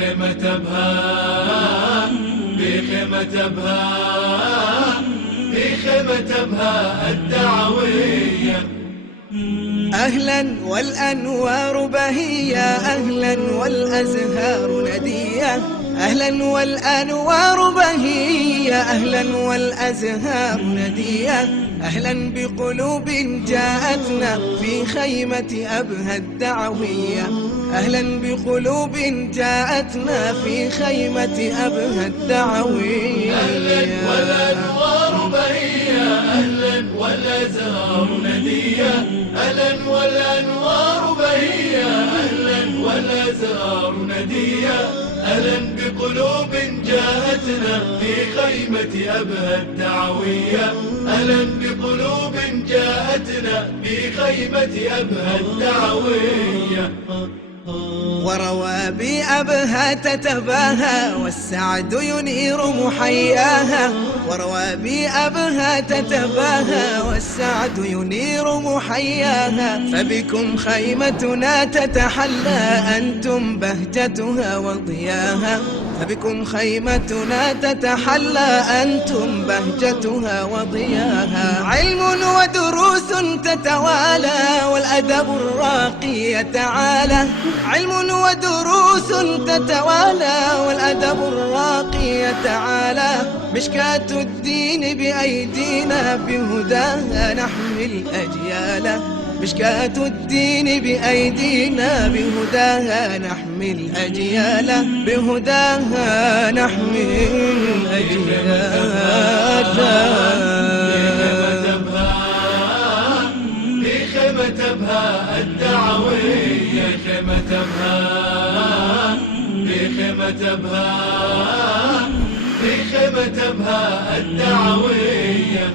خيمة أبها، في خيمة أبها، في خيمة أبها الدعوية. أهلا والأنوار بهية، أهلا والأزهار ندية، أهلا والأنوار بهية، أهلا والأزهار ندية، أهلا بقلوب جاءتنا في خيمة أبها الدعوية، أهلا بقلوب جاءتنا في خيمة أبها الدعوية. أهلا والأنوار بهية، أهلا والأزهار ندية، أهلا والأنوار بهية، أهلا والأزهار ندية، أهلا بقلوب جاءتنا في خيمة أبها الدعوية، أهلا بقلوب جاءتنا في خيمة أبها الدعوية. وروابي أبها تتباهى والسعد ينير محياها، وروابي أبها تتباهى والسعد ينير محياها، فبكم خيمتنا تتحلى أنتم بهجتها وضياها، فبكم خيمتنا تتحلى أنتم بهجتها وضياها. علم ودروس تتوالى والأدب الراقي يتعالى، علم ودروس تتوالى والأدب الراقي يتعالى، مشكاة الدين بأيدينا بهداها نحمي الأجيال، مشكاة الدين بأيدينا بهداها نحمي الأجيال، بهداها نحمي الأجيال. في خيمة أبها الدعوية، خيمة أبها، في خيمة أبها، في خيمة أبها الدعوية.